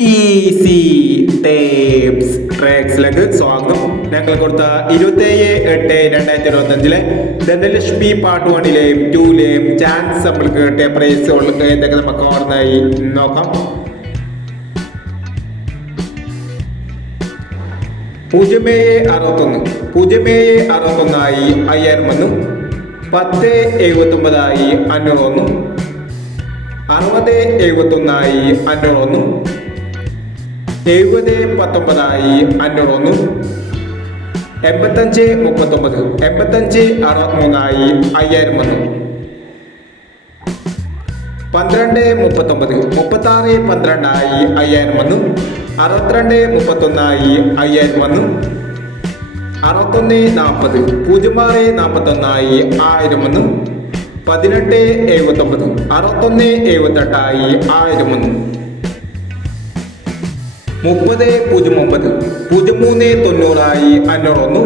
Easy tapes ട്രാക്സിലേക്ക് സ്വാഗതം. ഞങ്ങൾ കൊടുത്ത 27/8/2025 ധനലക്ഷ്മി പാർട്ട് 1-ലെയും 2-ലെയും ചാൻസ് നമ്മൾക്ക് പ്രൈസ് എന്തൊക്കെ നമുക്ക് ഓർമ്മയായി നോക്കാം. 0,61 ആയി 5000 വന്നു. 10,79 ആയി 500 വന്നു. 60,71 ആയി 500 വന്നു. 70,19 ആയി 500 വന്നു. 85,39 85,63 ആയി 5000 വന്നു. 12,39 36,12 ആയി 5000 വന്നു. 62,31 ആയി 5000 വന്നു. 61,40 06,41 ആയി 1000 വന്നു. 18,79 61,78 ആയി 1000 വന്നു. 30,09 03,90 ആയി 500 വന്നു.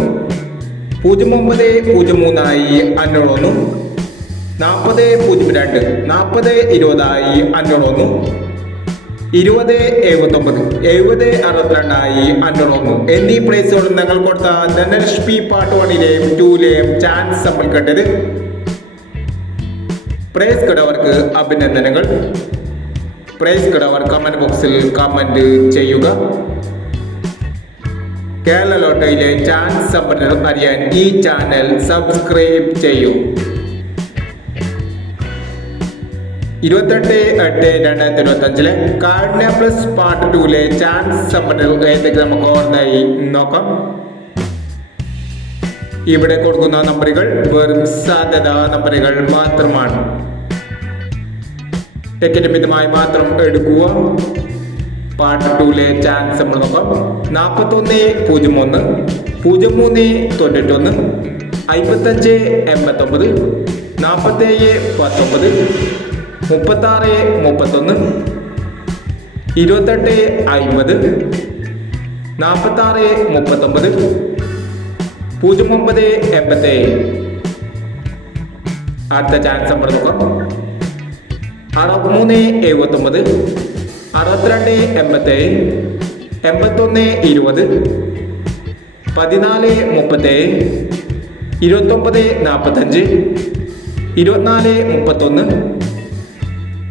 09,03 ആയി 500 വന്നു. 40,02 40,20 ആയി 500 വന്നു. 20,79 70,62 ആയി 500 വന്നു. എന്നീ പ്രൈസുകൾ ഞങ്ങൾ കൊടുത്ത ധനലക്ഷ്മി പാർട്ട് 1-ലെയും 2-ലെയും ചാൻസ് നമ്മൾ കണ്ടത്. പ്രൈസ് കിടവർക്ക് അഭിനന്ദനങ്ങൾ. പ്രൈസ് കിടവർ കമന്റ് ബോക്സിൽ കമന്റ് ചെയ്യുക. കേരള ലോട്ടറിയിലെ ചാൻസ് സമ്പന്നർ അറിയാൻ ഈ ചാനൽ സബ്സ്ക്രൈബ് ചെയ്യൂ. 28/8/2025 കാർഡിന പ്ലസ് പാർട്ട് 2-ലെ ചാൻസ് സമ്പന്നർ ഏതൊക്കെ നമുക്ക് ഓർമ്മയായി നോക്കാം. ഇവിടെ കൊടുക്കുന്ന നമ്പറുകൾ വെറും സാധ്യതാ നമ്പറുകൾ മാത്രമാണ്. ടിക്കറ്റ് മിതമായി മാത്രം എടുക്കുക. പാർട്ട് 2-ലെ ചാൻസ് നമ്മൾ നോക്കാം. 41,01 03,91 55,89 47,19 36,31 28,50 46,39 09,87. അടുത്ത ചാൻസ് നമ്മൾ നോക്കാം. 63,79 62,87 81,20 14,37 29,45 24,31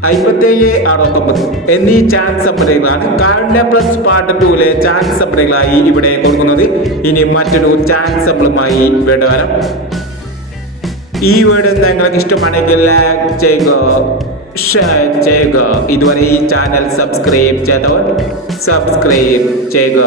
57,69 എന്നീ ചാൻസ് നമ്പറുകളാണ് കാർഡിന പ്ലസ് പാർട്ട് 2-ലെ ചാൻസ് നമ്പറുകളായി ഇവിടെ കൊടുക്കുന്നത്. ഇനി മറ്റൊരു ചാൻസ് നമ്പറുമായി വീണ്ടും വരാം. ഈ വീഡിയോ നിങ്ങൾക്ക് ഇഷ്ടമാണെങ്കിൽ ലൈക്ക് ചെയ്യുക, ഷെയർ ചെയ്യുക. ഇതുവരെ ഈ ചാനൽ സബ്സ്ക്രൈബ് ചെയ്തവർ സബ്സ്ക്രൈബ് ചെയ്യുക.